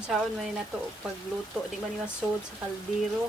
unsaon man na to pagluto, di man ni masud sa kaldero.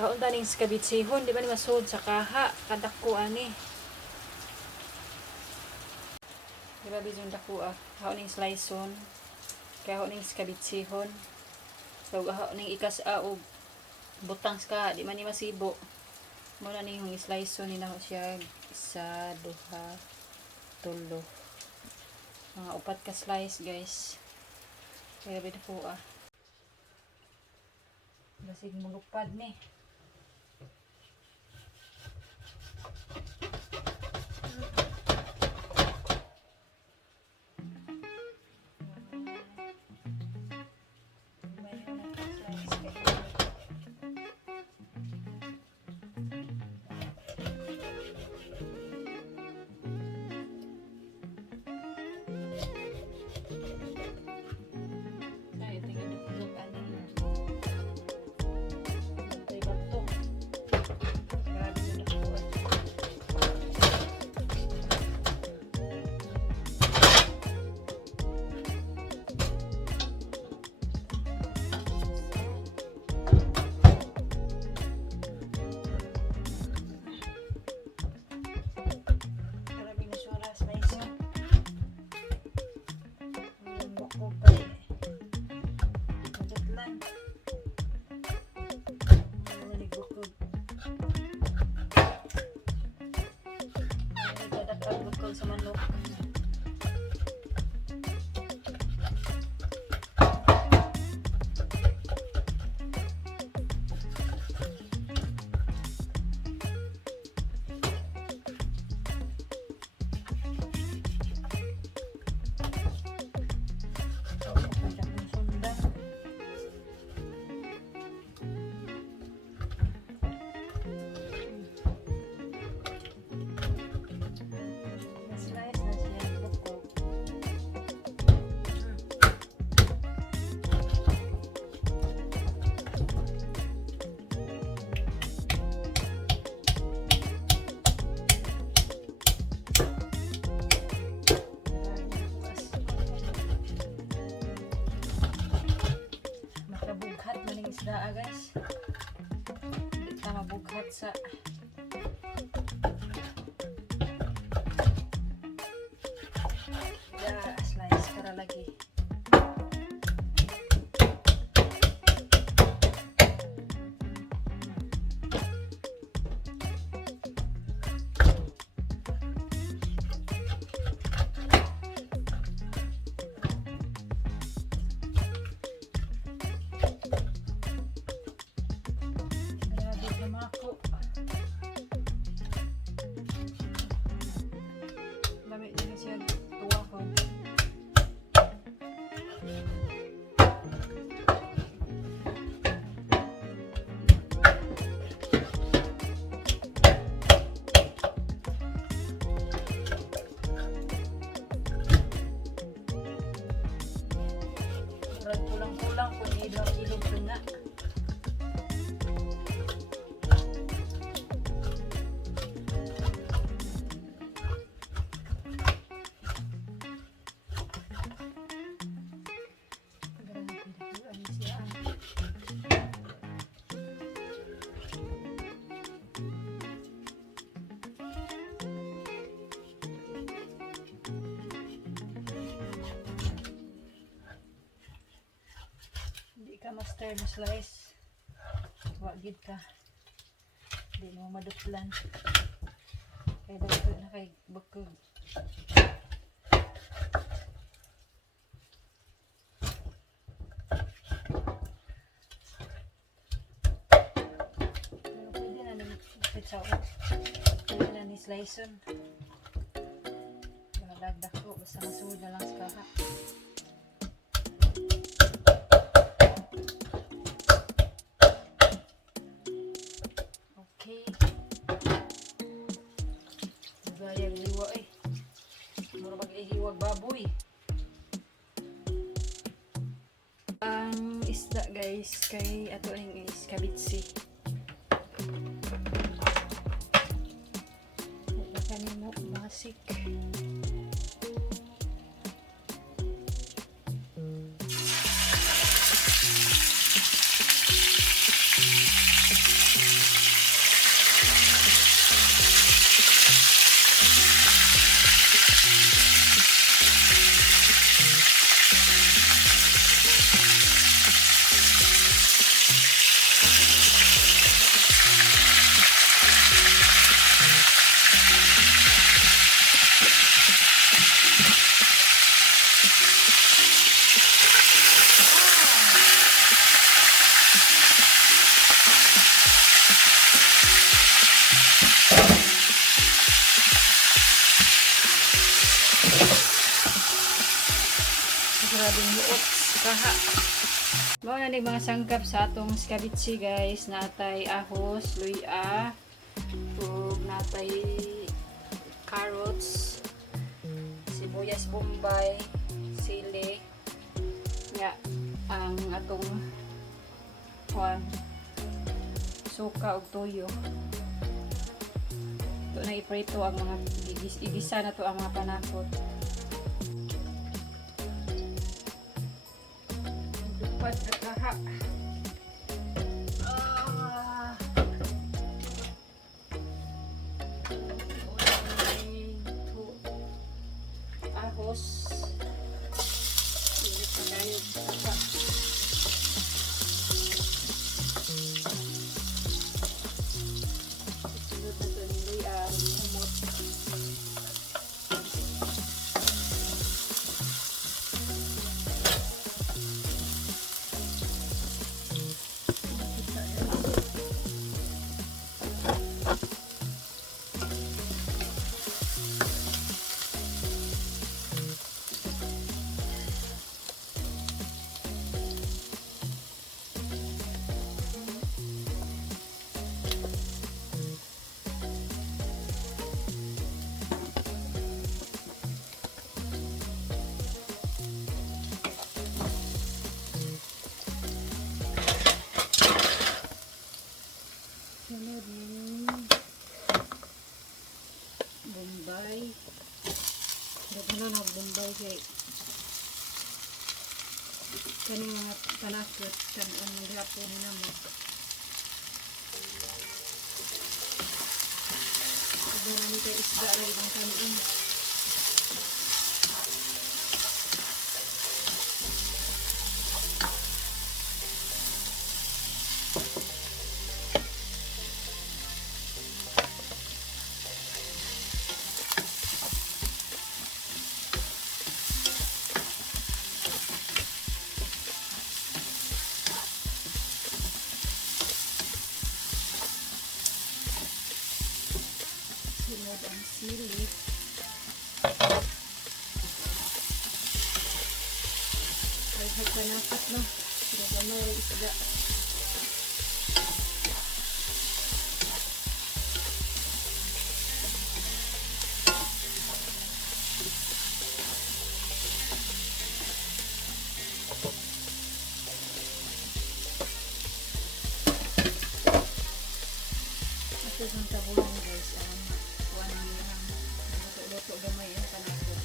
Kaon ta ning skabetsihon, di man ni masud sa kaha, kadako ani. Grabe yung dakoa. Kaon ning sliceon. Kaon ning skabetsihon. So ning ikas-a og butang ska, di man ni masibo. Muna ning yung sliceon ni na siya 1, 2, 3. Mga 4 ka slice, guys. Grabe dakoa. Basig mulupad ni. Sa manok. Isda, guys. Hindi ka mabughat sa slice para lagi. Kulang-kulang kung ilog ko na. Master mo slice wagid ka di mo maduplan kaya bakit na kay bakog pwede na naman pwede na ni sliceon malagdag ko basta masunod na lang sa kaha. Baboy. Ang isda, guys, kay ato ning skabetchie. Ito kanino masik. grabing huot kaha. Mao na ni mga sangkap sa atong skabetchie guys. Natay ahos, luya, ug natay carrots, sibuyas bombay, sili, nga ang atong suka ug toyo. Ito na iprito ang mga igisa na to ang mga panakot. Dupat na kaha. Ahos. Init na tayo. Sunod na ito nilay humot. Sunod ni bombay. Daghan na bombay kay kani mga panakot kan ang gihapon ni namo. Daghan ni kay isda ra ibang kanon. Sunod ang sili. Ay panakot no. Daghan na rin isda. Ito ang tabulong guys. Kuha ng hirang. Luto-luto gamay ang panakot.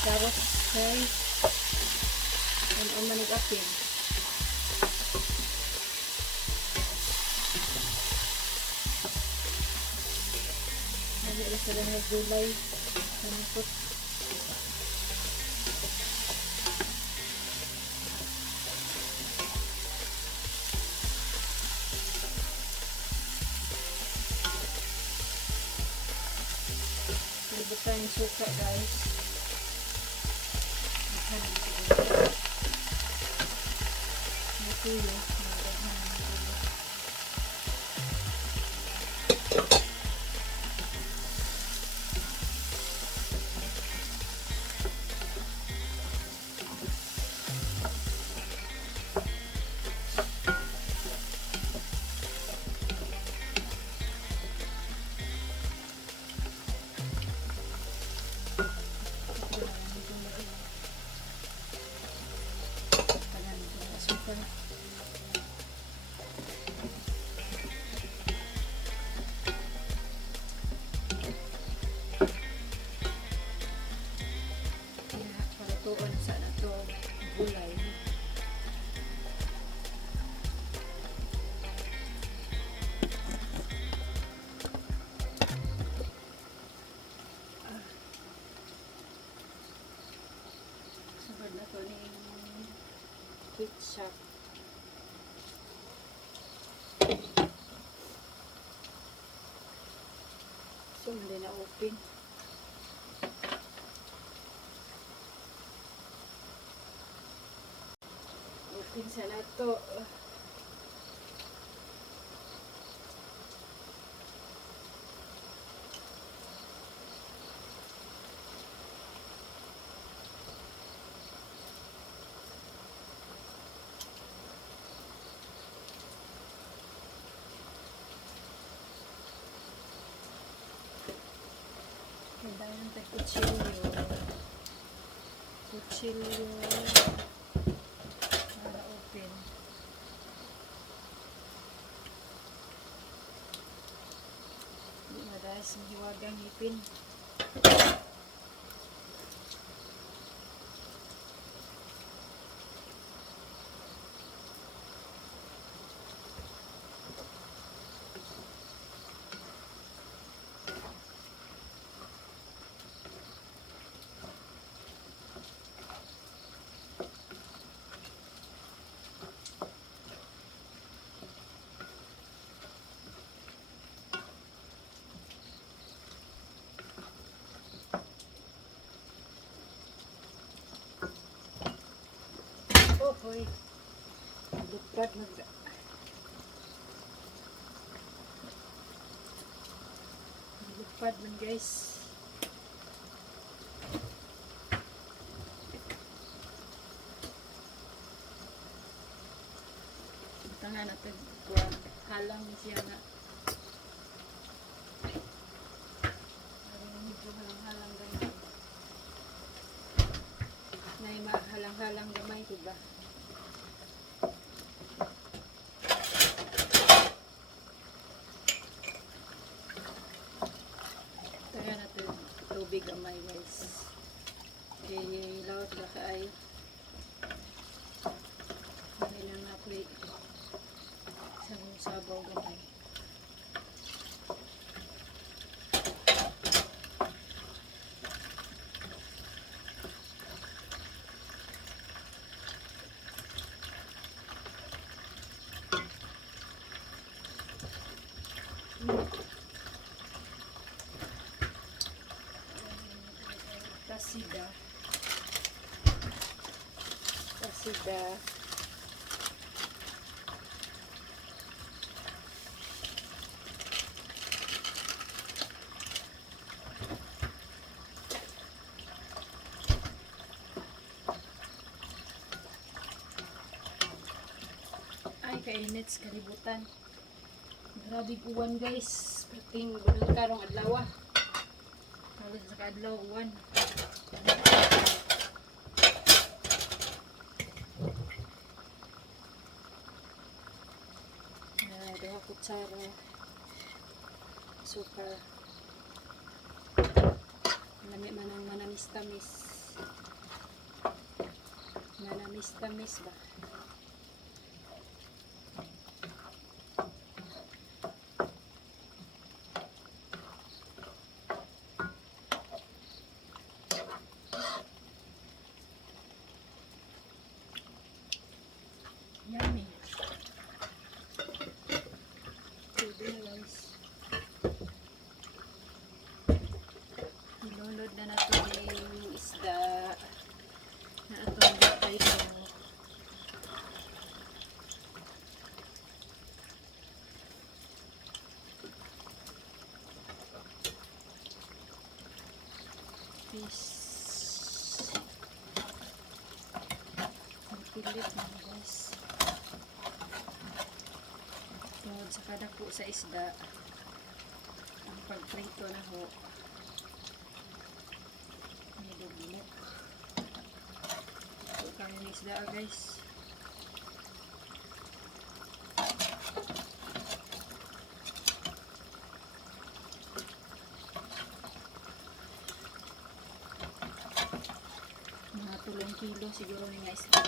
Carrots guys. Ang manig-apin. Nagigil sa lang ng gulay. Panakot. Libutan yung suka guys. Tuyo. Ito hindi na open. Open sana ito. Kailangan tayo kutsilyo. Kutsilyo. Para open. Hindi madalas mahiwagang ngipin. Oh, hoy. Lupad lupad man guys. Tangan natin kuwan. Halang siya na. Medyo halang-halang gamay. Halang-halang gamay, diba? Taga natin tubig gamay guys. Okay, laot na kaay. Kailan na po sabaw gamay. Tasida. Ay, kainit sa kalibutan. Grabe uwan guys. Prating budol karong adlaw. Halos sa kadlaw uwan. Dua kutsara super manamis-tamis ba. Yummy. Ilunod na nato yung isda na atong gitay ko. Fish. Magpilit na guys. Tungod sa kadako sa isda, ang pagprito na ho. Nilugmok. Ito kami ng isda guys. Mga 3 kilo siguro nga isda.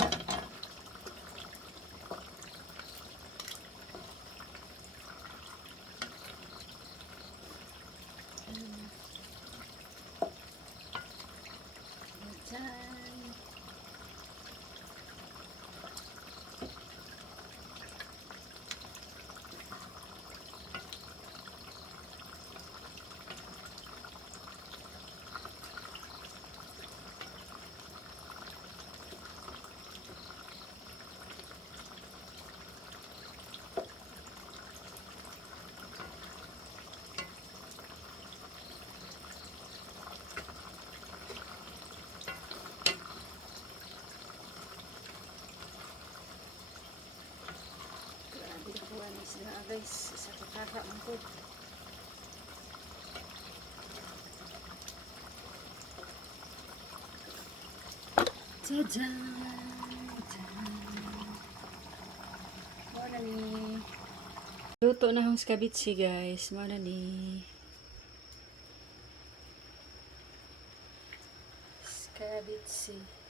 Buwan isda guys, sa kakaka man po. Tada! Muna ni. Luto na hong skabetchie guys. Muna ni. Skabetchie.